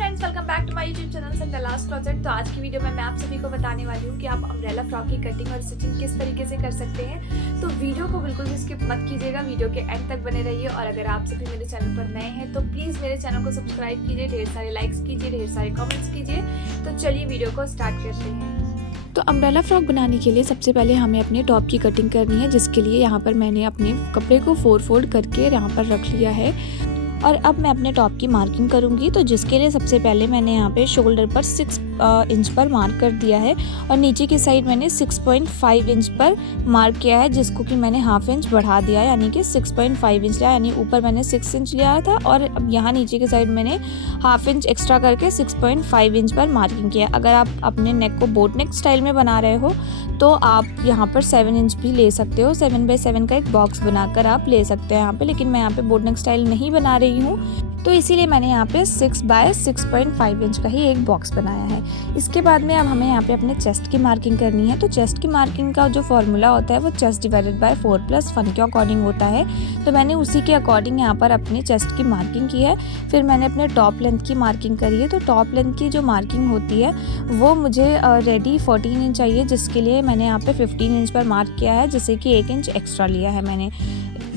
Friends, welcome back to my YouTube channel Sandlas closet. तो आज की वीडियो में मैं आप सभी को बताने वाली हूँ कि आप अम्ब्रेला फ्रॉक की कटिंग और स्टिचिंग किस तरीके से कर सकते हैं। तो वीडियो को बिल्कुल भी स्किप मत कीजिएगा, वीडियो के एंड तक बने रहिए। और अगर आप सभी मेरे चैनल पर नए हैं तो प्लीज़ मेरे चैनल को सब्सक्राइब कीजिए, ढेर सारे लाइक्स कीजिए, ढेर सारे कॉमेंट्स कीजिए। तो चलिए वीडियो को स्टार्ट करते हैं। तो अम्ब्रेला फ्रॉक बनाने के लिए सबसे पहले हमें अपने टॉप की कटिंग करनी है, जिसके लिए यहाँ पर मैंने अपने कपड़े को 4 फोल्ड करके यहाँ पर रख लिया है। और अब मैं अपने टॉप की मार्किंग करूँगी। तो जिसके लिए सबसे पहले मैंने यहाँ पे शोल्डर पर 6 इंच पर मार्क कर दिया है और नीचे की साइड मैंने 6.5 इंच पर मार्क किया है, जिसको कि मैंने हाफ इंच बढ़ा दिया है, यानी कि 6.5 इंच लिया। यानी ऊपर मैंने 6 इंच लिया था और अब यहाँ नीचे की साइड मैंने हाफ इंच एक्स्ट्रा करके 6.5 इंच पर मार्किंग किया। अगर आप अपने नेक को बोट नेक स्टाइल में बना रहे हो तो आप यहाँ पर 7 इंच भी ले सकते हो। 7x7 का एक बॉक्स बनाकर आप ले सकते हैं यहाँ पे, लेकिन मैं यहाँ पे बोट नेक स्टाइल नहीं बना रही हूँ, तो इसीलिए मैंने यहाँ पे 6x6.5 इंच का ही एक बॉक्स बनाया है। इसके बाद में अब हमें यहाँ पे अपने चेस्ट की मार्किंग करनी है। तो चेस्ट की मार्किंग का जो फॉर्मूला होता है वो चेस्ट डिवाइडेड बाय 4+1 के अकॉर्डिंग होता है। तो मैंने उसी के अकॉर्डिंग यहाँ पर अपनी चेस्ट की मार्किंग की है। फिर मैंने अपने टॉप लेंथ की मार्किंग करी है। तो टॉप लेंथ की जो मार्किंग होती है वो मुझे रेडी 14 इंच चाहिए, जिसके लिए मैंने यहाँ पे 15 इंच पर मार्क किया है, जिससे कि 1 इंच एक्स्ट्रा लिया है मैंने।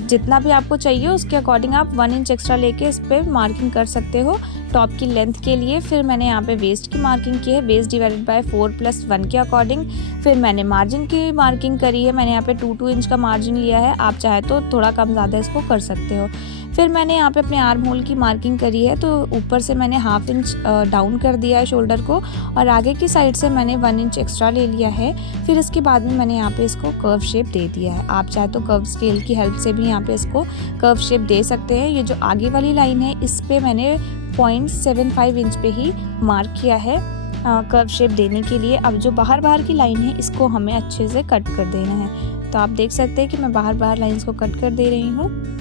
जितना भी आपको चाहिए उसके अकॉर्डिंग आप 1 इंच एक्स्ट्रा लेके इस पर मार्किंग कर सकते हो टॉप की लेंथ के लिए। फिर मैंने यहाँ पे वेस्ट की मार्किंग की है, वेस्ट डिवाइडेड बाय 4+1 के अकॉर्डिंग। फिर मैंने मार्जिन की मार्किंग करी है, मैंने यहाँ पे 2 इंच का मार्जिन लिया है। आप चाहे तो थोड़ा कम ज़्यादा इसको कर सकते हो। फिर मैंने यहाँ पे अपने आर्म होल की मार्किंग करी है। तो ऊपर से मैंने हाफ इंच डाउन कर दिया है शोल्डर को और आगे की साइड से मैंने 1 इंच एक्स्ट्रा ले लिया है। फिर इसके बाद में मैंने यहाँ पे इसको कर्व शेप दे दिया है। आप चाहे तो कर्व स्केल की हेल्प से भी यहाँ पे इसको कर्व शेप दे सकते हैं। ये जो आगे वाली लाइन है इस पे मैंने 0.75 इंच पे ही मार्क किया है कर्व शेप देने के लिए। अब जो बाहर की लाइन है इसको हमें अच्छे से कट कर देना है। तो आप देख सकते हैं कि मैं बाहर लाइन्स को कट कर दे रही हूँ।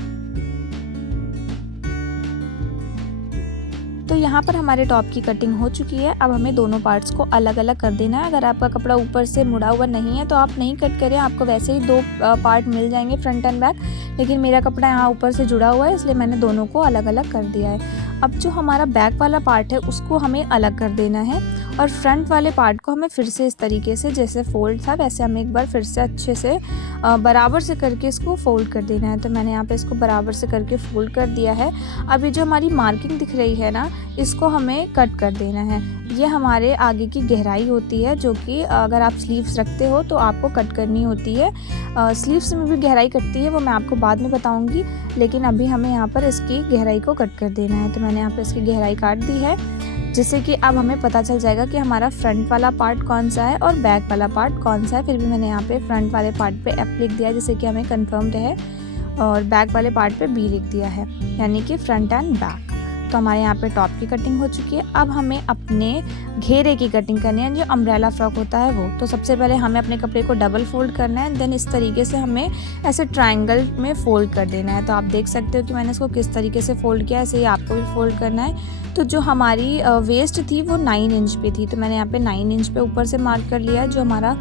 तो यहाँ पर हमारे टॉप की कटिंग हो चुकी है। अब हमें दोनों पार्ट्स को अलग अलग कर देना है। अगर आपका कपड़ा ऊपर से मुड़ा हुआ नहीं है तो आप नहीं कट करें, आपको वैसे ही 2 पार्ट मिल जाएंगे फ्रंट एंड बैक। लेकिन मेरा कपड़ा यहाँ ऊपर से जुड़ा हुआ है, इसलिए मैंने दोनों को अलग अलग कर दिया है। अब जो हमारा बैक वाला पार्ट है उसको हमें अलग कर देना है और फ्रंट वाले पार्ट को हमें फिर से इस तरीके से जैसे फोल्ड था वैसे हमें एक बार फिर से अच्छे से बराबर से करके इसको फोल्ड कर देना है। तो मैंने यहाँ पे इसको बराबर से करके फोल्ड कर दिया है। अब ये जो हमारी मार्किंग दिख रही है ना, इसको हमें कट कर देना है। ये हमारे आगे की गहराई होती है, जो कि अगर आप स्लीव्स रखते हो तो आपको कट करनी होती है। स्लीव्स में भी गहराई कटती है, वो मैं आपको बाद में बताऊंगी, लेकिन अभी हमें यहाँ पर इसकी गहराई को कट कर देना है। तो मैंने यहाँ पर इसकी गहराई काट दी है, जिससे कि अब हमें पता चल जाएगा कि हमारा फ्रंट वाला पार्ट कौन सा है और बैक वाला पार्ट कौन सा है। फिर भी मैंने यहाँ पे फ्रंट वाले पार्ट पे F लिख दिया है, जिससे कि हमें कंफर्म रहे, और बैक वाले पार्ट पे B लिख दिया है, यानी कि फ्रंट एंड बैक। तो हमारे यहाँ पे टॉप की कटिंग हो चुकी है। अब हमें अपने घेरे की कटिंग करनी है, जो अम्ब्रेला फ्रॉक होता है वो। तो सबसे पहले हमें अपने कपड़े को डबल फोल्ड करना है, देन इस तरीके से हमें ऐसे ट्रायंगल में फोल्ड कर देना है। तो आप देख सकते हो कि मैंने इसको किस तरीके से फोल्ड किया, ऐसे ही आपको भी फोल्ड करना है। तो जो हमारी वेस्ट थी वो 9 इंच पे थी, तो मैंने यहाँ पे 9 इंच पे ऊपर से मार्क कर लिया है, जो हमारा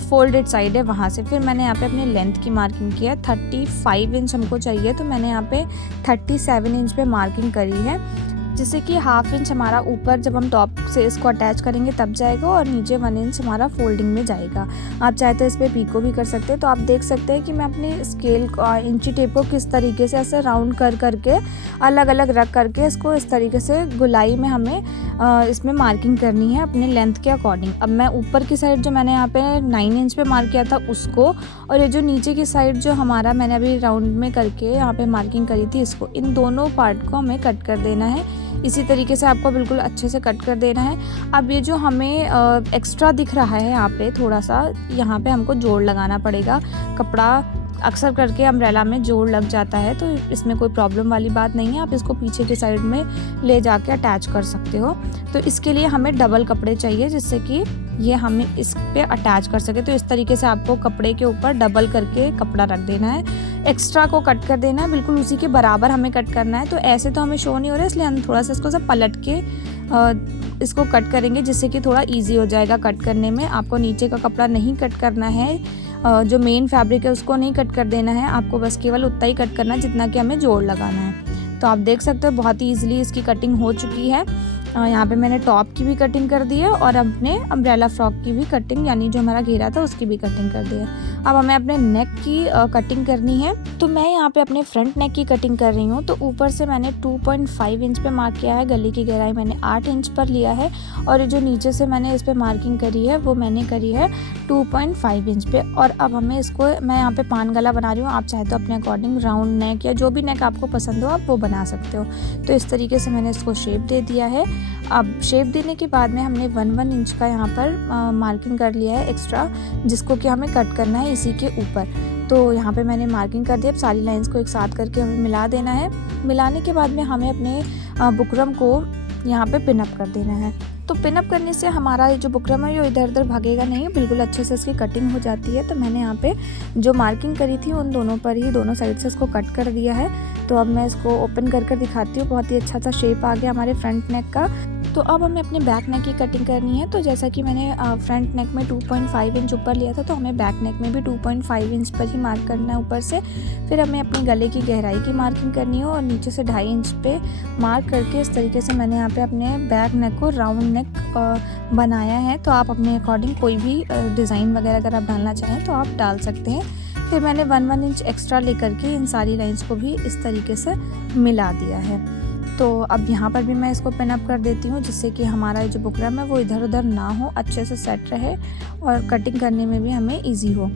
फोल्डेड साइड है वहाँ से। फिर मैंने यहाँ पे अपने लेंथ की मार्किंग की है, 35 इंच हमको चाहिए, तो मैंने यहाँ पे 37 इंच पे मार्किंग करी है, जिससे कि हाफ इंच हमारा ऊपर जब हम टॉप से इसको अटैच करेंगे तब जाएगा और नीचे 1 इंच हमारा फोल्डिंग में जाएगा। आप चाहे तो इस पर पीको भी कर सकते हैं। तो आप देख सकते हैं कि मैं अपने स्केल इंची टेप को किस तरीके से ऐसे राउंड कर करके अलग अलग रख करके इसको इस तरीके से गुलाई में हमें इसमें मार्किंग करनी है अपने लेंथ के अकॉर्डिंग। अब मैं ऊपर की साइड जो मैंने यहाँ पे 9 इंच पे मार्क किया था उसको, और ये जो नीचे की साइड जो हमारा मैंने अभी राउंड में करके यहाँ पे मार्किंग करी थी इसको, इन दोनों पार्ट को हमें कट कर देना है। इसी तरीके से आपको बिल्कुल अच्छे से कट कर देना है। अब ये जो हमें एक्स्ट्रा दिख रहा है यहाँ पे थोड़ा सा, यहाँ पे हमको जोड़ लगाना पड़ेगा। कपड़ा अक्सर करके अम्ब्रेला में जोड़ लग जाता है, तो इसमें कोई प्रॉब्लम वाली बात नहीं है। आप इसको पीछे की साइड में ले जाके अटैच कर सकते हो। तो इसके लिए हमें डबल कपड़े चाहिए, जिससे कि ये हमें इस पे अटैच कर सके। तो इस तरीके से आपको कपड़े के ऊपर डबल करके कपड़ा रख देना है, एक्स्ट्रा को कट कर देना है, बिल्कुल उसी के बराबर हमें कट करना है। तो ऐसे तो हमें शो नहीं हो रहा है, इसलिए हम थोड़ा सा इसको सब पलट के इसको कट करेंगे, जिससे कि थोड़ा ईजी हो जाएगा कट करने में। आपको नीचे का कपड़ा नहीं कट करना है, जो मेन फैब्रिक है उसको नहीं कट कर देना है, आपको बस केवल उतना ही कट करना है जितना कि हमें जोड़ लगाना है। तो आप देख सकते हो बहुत ही ईजिली इसकी कटिंग हो चुकी है। यहाँ पे मैंने टॉप की भी कटिंग कर दी है और अपने अम्ब्रेला फ्रॉक की भी कटिंग, यानी जो हमारा घेरा था उसकी भी कटिंग कर दी है। अब हमें अपने नेक की कटिंग करनी है। तो मैं यहाँ पे अपने फ्रंट नेक की कटिंग कर रही हूँ। तो ऊपर से मैंने 2.5 इंच पे मार्क किया है, गले की गहराई मैंने 8 इंच पर लिया है और जो नीचे से मैंने इस पे मार्किंग करी है वो मैंने करी है 2.5 इंच पे। और अब हमें इसको, मैं यहाँ पे पान गला बना रही हूँ, आप चाहे तो अपने अकॉर्डिंग राउंड नेक या जो भी नेक आपको पसंद हो आप वो बना सकते हो। तो इस तरीके से मैंने इसको शेप दे दिया है। अब शेप देने के बाद में हमने 1 इंच का यहाँ पर मार्किंग कर लिया है एक्स्ट्रा, जिसको कि हमें कट करना है इसी के ऊपर। तो यहाँ पे मैंने मार्किंग कर दी। अब सारी लाइंस को एक साथ करके हमें मिला देना है। मिलाने के बाद में हमें अपने बुकरम को यहाँ पे पिनअप कर देना है। तो पिनअप करने से हमारा ये जो बुकरम है ये इधर उधर भागेगा नहीं, बिल्कुल अच्छे से इसकी कटिंग हो जाती है। तो मैंने यहाँ पे जो मार्किंग करी थी उन दोनों पर ही, दोनों साइड से इसको कट कर दिया है। तो अब मैं इसको ओपन कर दिखाती हूँ। बहुत ही अच्छा सा शेप आ गया हमारे फ्रंट नेक का। तो अब हमें अपने बैक नेक की कटिंग करनी है। तो जैसा कि मैंने फ्रंट नेक में 2.5 इंच ऊपर लिया था, तो हमें बैक नेक में भी 2.5 इंच पर ही मार्क करना है ऊपर से। फिर हमें अपने गले की गहराई की मार्किंग करनी है और नीचे से 2.5 इंच पे मार्क करके इस तरीके से मैंने यहाँ पे अपने बैक नेक को राउंड नेक बनाया है। तो आप अपने अकॉर्डिंग कोई भी डिज़ाइन वगैरह अगर आप डालना चाहें तो आप डाल सकते हैं। फिर मैंने 1 इंच एक्स्ट्रा लेकर के इन सारी लाइंस को भी इस तरीके से मिला दिया है। तो अब यहाँ पर भी मैं इसको पिन अप कर देती हूँ, जिससे कि हमारा जो बुकरम है वो इधर उधर ना हो, अच्छे से सेट रहे और कटिंग करने में भी हमें इजी हो।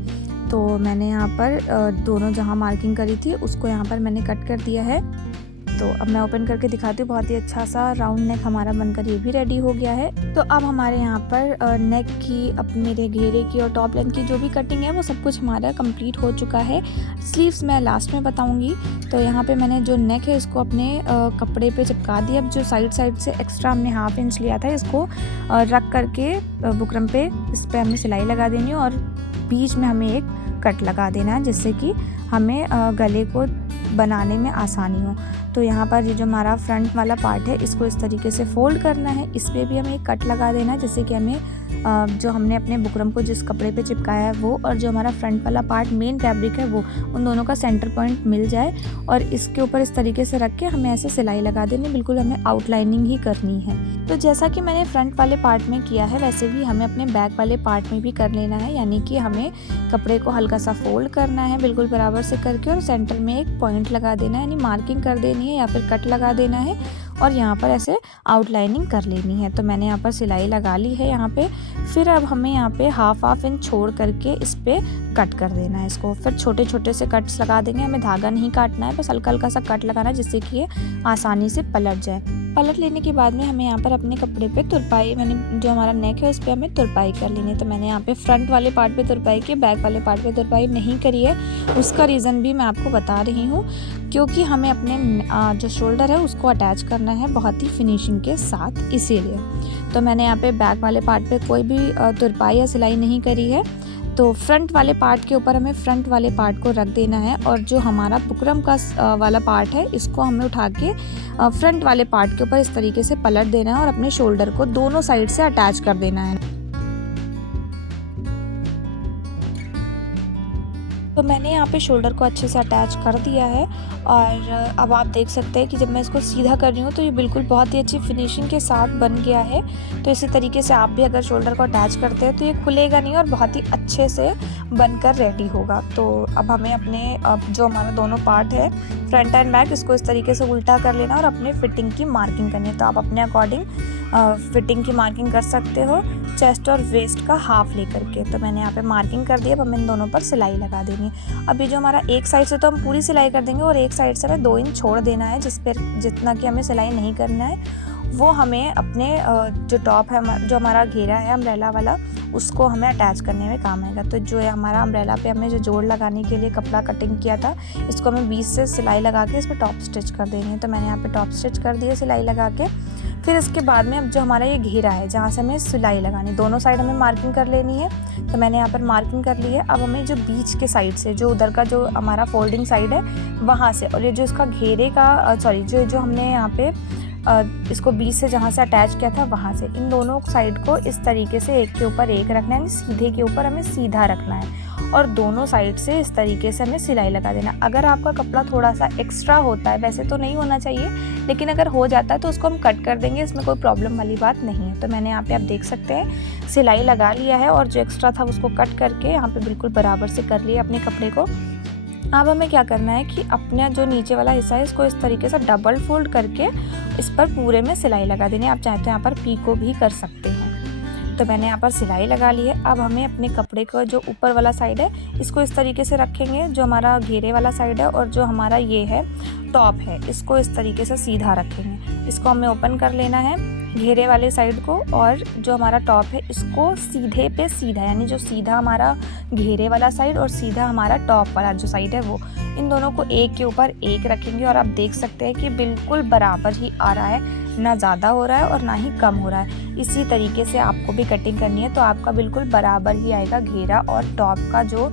तो मैंने यहाँ पर दोनों जहाँ मार्किंग करी थी उसको यहाँ पर मैंने कट कर दिया है। तो अब मैं ओपन करके दिखाती हूँ। बहुत ही अच्छा सा राउंड नेक हमारा बनकर ये भी रेडी हो गया है। तो अब हमारे यहाँ पर नेक की, अब मेरे घेरे की और टॉप लेंथ की जो भी कटिंग है वो सब कुछ हमारा कंप्लीट हो चुका है। स्लीव्स मैं लास्ट में बताऊँगी। तो यहाँ पे मैंने जो नेक है इसको अपने कपड़े पे चिपका दिया। अब जो साइड से एक्स्ट्रा हमने 1/2 इंच लिया था इसको रख करके बुकरम पे इस पर हमें सिलाई लगा देनी है और बीच में हमें एक कट लगा देना है, जिससे कि हमें गले को बनाने में आसानी हो। तो यहाँ पर ये जो हमारा फ्रंट वाला पार्ट है इसको इस तरीके से फोल्ड करना है, इस पर भी हमें एक कट लगा देना है, जिससे कि हमें जो हमने अपने बुकरम को जिस कपड़े पे चिपकाया है वो और जो हमारा फ्रंट वाला पार्ट मेन फैब्रिक है वो, उन दोनों का सेंटर पॉइंट मिल जाए। और इसके ऊपर इस तरीके से रख के हमें ऐसे सिलाई लगा देनी, बिल्कुल हमें आउटलाइनिंग ही करनी है। तो जैसा कि मैंने फ्रंट वाले पार्ट में किया है वैसे भी हमें अपने बैक वाले पार्ट में भी कर लेना है, यानी कि हमें कपड़े को हल्का सा फोल्ड करना है बिल्कुल बराबर से करके और सेंटर में एक पॉइंट लगा देना है, यानी मार्किंग कर देनी है या फिर कट लगा देना है और यहाँ पर ऐसे आउटलाइनिंग कर लेनी है। तो मैंने यहाँ पर सिलाई लगा ली है यहाँ पे। फिर अब हमें यहाँ पे 1/2 इंच छोड़ करके इस पे कट कर देना है इसको। फिर छोटे छोटे से कट्स लगा देंगे, हमें धागा नहीं काटना है, बस हल्का हल्का सा कट लगाना है, जिससे कि ये आसानी से पलट जाए। पलट लेने के बाद में हमें यहाँ पर अपने कपड़े पे तुरपाई, मैंने जो हमारा नेक है उस पर हमें तुरपाई कर लेनी है। तो मैंने यहाँ पे फ्रंट वाले पार्ट पे तुरपाई की, बैक वाले पार्ट पे तुरपाई नहीं करी है। उसका रीज़न भी मैं आपको बता रही हूँ, क्योंकि हमें अपने जो शोल्डर है उसको अटैच करना है बहुत ही फिनिशिंग के साथ, इसीलिए। तो मैंने यहाँ पे बैक वाले पार्ट पे कोई भी तुरपाई या सिलाई नहीं करी है। तो फ्रंट वाले पार्ट के ऊपर हमें फ्रंट वाले पार्ट को रख देना है और जो हमारा बुकरम का वाला पार्ट है इसको हमें उठा के फ्रंट वाले पार्ट के ऊपर इस तरीके से पलट देना है और अपने शोल्डर को दोनों साइड से अटैच कर देना है। तो मैंने यहाँ पे शोल्डर को अच्छे से अटैच कर दिया है और अब आप देख सकते हैं कि जब मैं इसको सीधा कर रही हूँ तो ये बिल्कुल बहुत ही अच्छी फिनिशिंग के साथ बन गया है। तो इसी तरीके से आप भी अगर शोल्डर को अटैच करते हैं तो ये खुलेगा नहीं और बहुत ही अच्छे से बनकर रेडी होगा। तो अब हमें अपने जो हमारा दोनों पार्ट है फ्रंट एंड बैक, इसको इस तरीके से उल्टा कर लेना और अपने फिटिंग की मार्किंग करनी है। तो आप अपने अकॉर्डिंग फिटिंग की मार्किंग कर सकते हो, चेस्ट और वेस्ट का हाफ लेकर के। तो मैंने यहाँ पे मार्किंग कर दी। अब हमें इन दोनों पर सिलाई लगा देनी है। अभी जो हमारा एक साइड से तो हम पूरी सिलाई कर देंगे और एक साइड से हमें 2 इंच छोड़ देना है, जिस पर जितना कि हमें सिलाई नहीं करना है वो हमें अपने जो टॉप है, जो हमारा घेरा है अम्ब्रेला वाला, उसको हमें अटैच करने में काम आएगा। तो जो है हमारा अम्ब्रेला पे हमने जो जोड़ लगाने के लिए कपड़ा कटिंग किया था, इसको हमें 20 से सिलाई लगा के इस पर टॉप स्टिच कर देनी है। तो मैंने यहाँ पे टॉप स्टिच कर दिया सिलाई लगा के। फिर इसके बाद में अब जो हमारा ये घेरा है जहाँ से हमें सिलाई लगानी, दोनों साइड हमें मार्किंग कर लेनी है। तो मैंने यहाँ पर मार्किंग कर ली है। अब हमें जो बीच के साइड से, जो उधर का जो हमारा फोल्डिंग साइड है वहाँ से, और ये जो इसका घेरे का जो हमने यहाँ पे इसको बीच से जहाँ से अटैच किया था वहाँ से, इन दोनों साइड को इस तरीके से एक के ऊपर एक रखना है, सीधे के ऊपर हमें सीधा रखना है और दोनों साइड से इस तरीके से हमें सिलाई लगा देना। अगर आपका कपड़ा थोड़ा सा एक्स्ट्रा होता है, वैसे तो नहीं होना चाहिए, लेकिन अगर हो जाता है तो उसको हम कट कर देंगे, इसमें कोई प्रॉब्लम वाली बात नहीं है। तो मैंने यहाँ पे आप देख सकते हैं सिलाई लगा लिया है और जो एक्स्ट्रा था उसको कट करके यहाँ पे बिल्कुल बराबर से कर लिया अपने कपड़े को। अब हमें क्या करना है कि अपना जो नीचे वाला हिस्सा है इसको इस तरीके से डबल फोल्ड करके इस पर पूरे में सिलाई लगा देनी है। आप चाहे तो यहाँ पर पीको भी कर सकते हैं। तो मैंने यहाँ पर सिलाई लगा ली है। अब हमें अपने कपड़े का जो ऊपर वाला साइड है इसको इस तरीके से रखेंगे, जो हमारा घेरे वाला साइड है और जो हमारा ये है टॉप है इसको इस तरीके से सीधा रखेंगे। इसको हमें ओपन कर लेना है घेरे वाले साइड को, और जो हमारा टॉप है इसको सीधे पे सीधा, यानी जो सीधा हमारा घेरे वाला साइड और सीधा हमारा टॉप वाला जो साइड है वो, इन दोनों को एक के ऊपर एक रखेंगे। और आप देख सकते हैं कि बिल्कुल बराबर ही आ रहा है, ना ज़्यादा हो रहा है और ना ही कम हो रहा है। इसी तरीके से आपको भी कटिंग करनी है, तो आपका बिल्कुल बराबर ही आएगा घेरा और टॉप का जो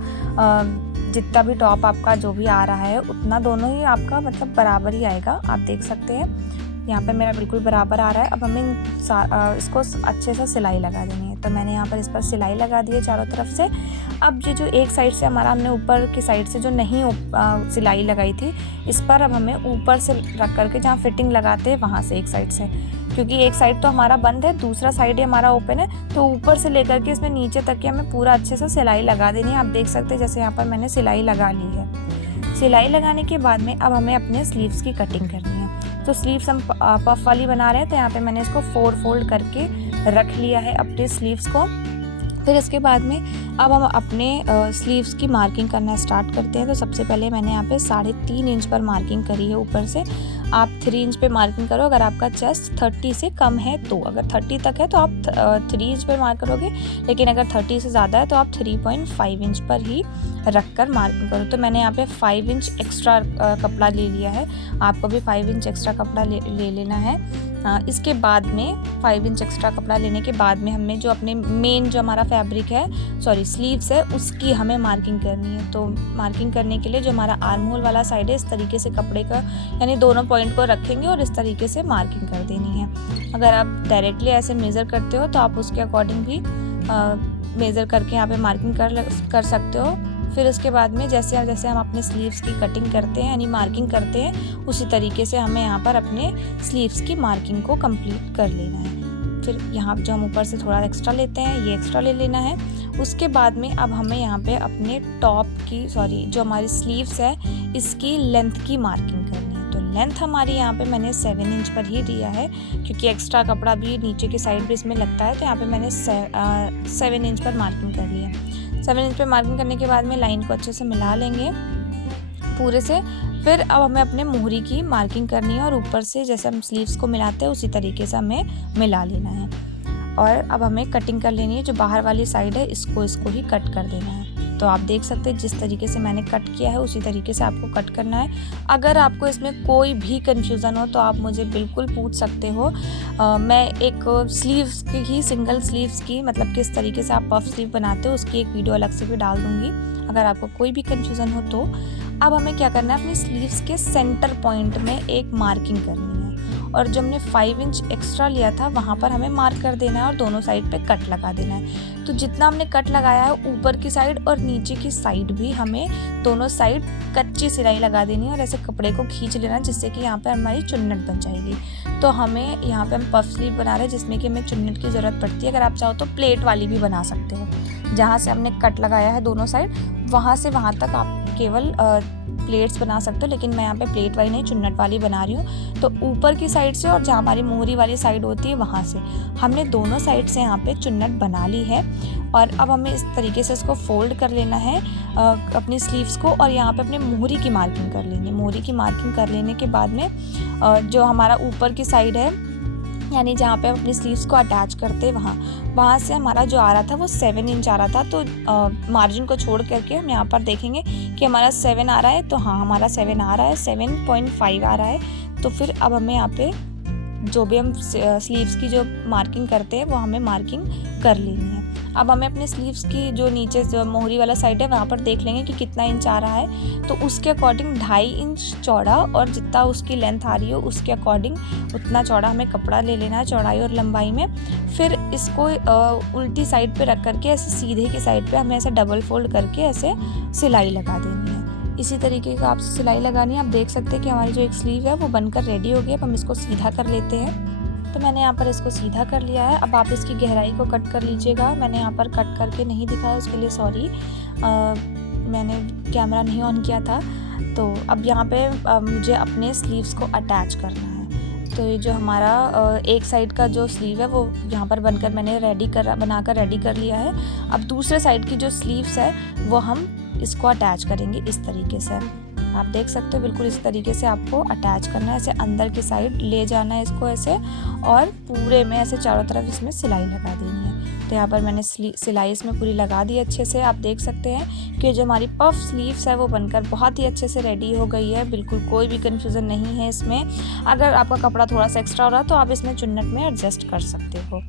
जितना भी टॉप आपका जो भी आ रहा है उतना दोनों ही आपका मतलब बराबर ही आएगा। आप देख सकते हैं यहाँ पे मेरा बिल्कुल बराबर आ रहा है। अब हमें इसको अच्छे से सिलाई लगा देनी है। तो मैंने यहाँ पर इस पर सिलाई लगा दी है चारों तरफ से। अब ये जो एक साइड से हमारा हमने ऊपर की साइड से जो नहीं सिलाई लगाई थी, इस पर अब हमें ऊपर से रख करके जहाँ फिटिंग लगाते हैं वहाँ से एक साइड से, क्योंकि एक साइड तो हमारा बंद है, दूसरा साइड ही हमारा ओपन है, तो ऊपर से लेकर के इसमें नीचे तक की हमें पूरा अच्छे से सिलाई लगा देनी है। आप देख सकते हैं जैसे यहाँ पर मैंने सिलाई लगा ली है। सिलाई लगाने के बाद में अब हमें अपने स्लीव्स की कटिंग करनी है। तो स्लीव्स हम पफ वाली बना रहे हैं, तो यहाँ पे मैंने इसको 4 फोल्ड करके रख लिया है अपने स्लीव्स को। फिर इसके बाद में अब हम अपने स्लीव्स की मार्किंग करना स्टार्ट करते हैं। तो सबसे पहले मैंने यहाँ पे 3.5 इंच पर मार्किंग करी है ऊपर से। आप 3 इंच पे मार्किंग करो अगर आपका चेस्ट 30 से कम है तो। अगर 30 तक है तो आप 3 इंच पर मार्क करोगे, लेकिन अगर 30 से ज़्यादा है तो आप 3.5 इंच पर ही रख कर मार्किंग करो। तो मैंने यहाँ पे 5 इंच एक्स्ट्रा कपड़ा ले लिया है, आपको भी 5 इंच एक्स्ट्रा कपड़ा ले लेना है। इसके बाद में 5 इंच एक्स्ट्रा कपड़ा लेने के बाद में हमें जो अपने मेन जो हमारा फैब्रिक है स्लीव्स है उसकी हमें मार्किंग करनी है। तो मार्किंग करने के लिए जो हमारा आर्म होल वाला साइड है इस तरीके से कपड़े का यानी दोनों पॉइंट को रखेंगे और इस तरीके से मार्किंग कर देनी है। अगर आप डायरेक्टली ऐसे मेज़र करते हो तो आप उसके अकॉर्डिंग भी मेज़र करके यहाँ पे मार्किंग कर सकते हो। फिर उसके बाद में जैसे हम अपने स्लीव्स की कटिंग करते हैं यानी मार्किंग करते हैं, उसी तरीके से हमें यहाँ पर अपने स्लीव्स की मार्किंग को कंप्लीट कर लेना है। फिर यहाँ जो हम ऊपर से थोड़ा एक्स्ट्रा लेते हैं ये एक्स्ट्रा ले लेना है। उसके बाद में अब हमें यहाँ पे अपने टॉप की जो हमारी स्लीव्स है इसकी लेंथ की मार्किंग करनी है। तो लेंथ हमारी यहाँ पे मैंने 7 इंच पर ही दिया है, क्योंकि एक्स्ट्रा कपड़ा भी नीचे की साइड भी इसमें लगता है। तो यहाँ पे मैंने 7 इंच पर मार्किंग कर लिया है। 7 इंच पे मार्किंग करने के बाद में लाइन को अच्छे से मिला लेंगे पूरे से। फिर अब हमें अपने मोहरी की मार्किंग करनी है और ऊपर से जैसे हम स्लीव्स को मिलाते हैं उसी तरीके से हमें मिला लेना है। और अब हमें कटिंग कर लेनी है, जो बाहर वाली साइड है इसको ही कट कर देना है। तो आप देख सकते हैं जिस तरीके से मैंने कट किया है उसी तरीके से आपको कट करना है। अगर आपको इसमें कोई भी कन्फ्यूज़न हो तो आप मुझे बिल्कुल पूछ सकते हो। मैं एक स्लीव्स की ही सिंगल स्लीव्स की मतलब किस तरीके से आप पफ स्लीव बनाते हो उसकी एक वीडियो अलग से भी डाल दूँगी, अगर आपको कोई भी कन्फ्यूज़न हो तो। अब हमें क्या करना है, अपनी स्लीव्स के सेंटर पॉइंट में एक मार्किंग करनी है और जो हमने 5 इंच एक्स्ट्रा लिया था वहाँ पर हमें मार्क कर देना है और दोनों साइड पे कट लगा देना है। तो जितना हमने कट लगाया है ऊपर की साइड और नीचे की साइड भी हमें दोनों साइड कच्ची सिलाई लगा देनी है और ऐसे कपड़े को खींच लेना जिससे कि यहाँ पर हमारी चुन्नट बन जाएगी। तो हमें यहाँ पे हम पफ स्लीव बना रहे हैं जिसमें कि हमें चुन्नट की ज़रूरत पड़ती है। अगर आप चाहो तो प्लेट वाली भी बना सकते हो, जहाँ से हमने कट लगाया है दोनों साइड वहाँ से वहाँ तक आप केवल प्लेट्स बना सकते हो, लेकिन मैं यहाँ पे प्लेट वाली नहीं चुन्नट वाली बना रही हूँ। तो ऊपर की साइड से और जहाँ हमारी मोहरी वाली साइड होती है वहाँ से हमने दोनों साइड से यहाँ पे चुन्नट बना ली है। और अब हमें इस तरीके से इसको फोल्ड कर लेना है अपनी स्लीव्स को और यहाँ पे अपने मोहरी की मार्किंग कर लेनी है। मोहरी की मार्किंग कर लेने के बाद में जो हमारा ऊपर की साइड है यानी जहाँ पे हम अपनी स्लीव्स को अटैच करते हैं वहाँ से हमारा जो आ रहा था वो 7 इंच आ रहा था। तो मार्जिन को छोड़ करके हम यहाँ पर देखेंगे कि हमारा 7 आ रहा है। तो हाँ, हमारा 7 आ रहा है, 7.5 आ रहा है। तो फिर अब हमें यहाँ पे जो भी हम स्लीव्स की जो मार्किंग करते हैं वो हमें मार्किंग कर लेनी है। अब हमें अपने स्लीव्स की जो नीचे जो मोहरी वाला साइड है वहाँ पर देख लेंगे कि कितना इंच आ रहा है, तो उसके अकॉर्डिंग 2.5 इंच चौड़ा और जितना उसकी लेंथ आ रही हो उसके अकॉर्डिंग उतना चौड़ा हमें कपड़ा ले लेना है चौड़ाई और लंबाई में। फिर इसको उल्टी साइड पे रख करके ऐसे सीधे की साइड पे हमें ऐसे डबल फोल्ड करके ऐसे सिलाई लगा देनी है। इसी तरीके का आपसे सिलाई लगानी है। आप देख सकते हैं कि हमारी जो एक स्लीव है वो बनकर रेडी हो गई है। अब हम इसको सीधा कर लेते हैं। तो मैंने यहाँ पर इसको सीधा कर लिया है। अब आप इसकी गहराई को कट कर लीजिएगा। मैंने यहाँ पर कट करके नहीं दिखाया, उसके लिए सॉरी, मैंने कैमरा नहीं ऑन किया था। तो अब यहाँ पे मुझे अपने स्लीव्स को अटैच करना है। तो ये जो हमारा एक साइड का जो स्लीव है वो यहाँ पर बनकर मैंने बनाकर रेडी कर लिया है। अब दूसरे साइड की जो स्लीव्स है वो हम इसको अटैच करेंगे इस तरीके से। आप देख सकते हो बिल्कुल इस तरीके से आपको अटैच करना है, ऐसे अंदर की साइड ले जाना है इसको ऐसे, और पूरे में ऐसे चारों तरफ इसमें सिलाई लगा देनी है। तो यहाँ पर मैंने सिलाई इसमें पूरी लगा दी अच्छे से। आप देख सकते हैं कि जो हमारी पफ स्लीव्स है वो बनकर बहुत ही अच्छे से रेडी हो गई है। बिल्कुल कोई भी कन्फ्यूज़न नहीं है इसमें। अगर आपका कपड़ा थोड़ा सा एक्स्ट्रा हो रहा है तो आप इसमें चुन्नट में एडजस्ट कर सकते हो।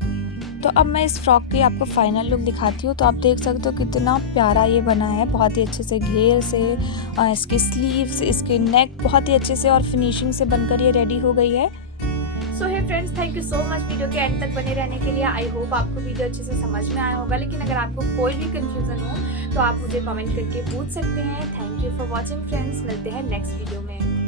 तो अब मैं इस फ्रॉक की आपको फाइनल लुक दिखाती हूँ। तो आप देख सकते हो कितना प्यारा ये बना है, बहुत ही अच्छे से घेर से, इसकी स्लीव्स, इसके नेक बहुत ही अच्छे से और फिनिशिंग से बनकर ये रेडी हो गई है। So hey friends, thank you so much video के एंड तक बने रहने के लिए। आई होप आपको वीडियो अच्छे से समझ में आया होगा, लेकिन अगर आपको कोई भी कंफ्यूजन हो तो आप मुझे कमेंट करके पूछ सकते हैं। Thank you for watching friends, मिलते हैं नेक्स्ट वीडियो में।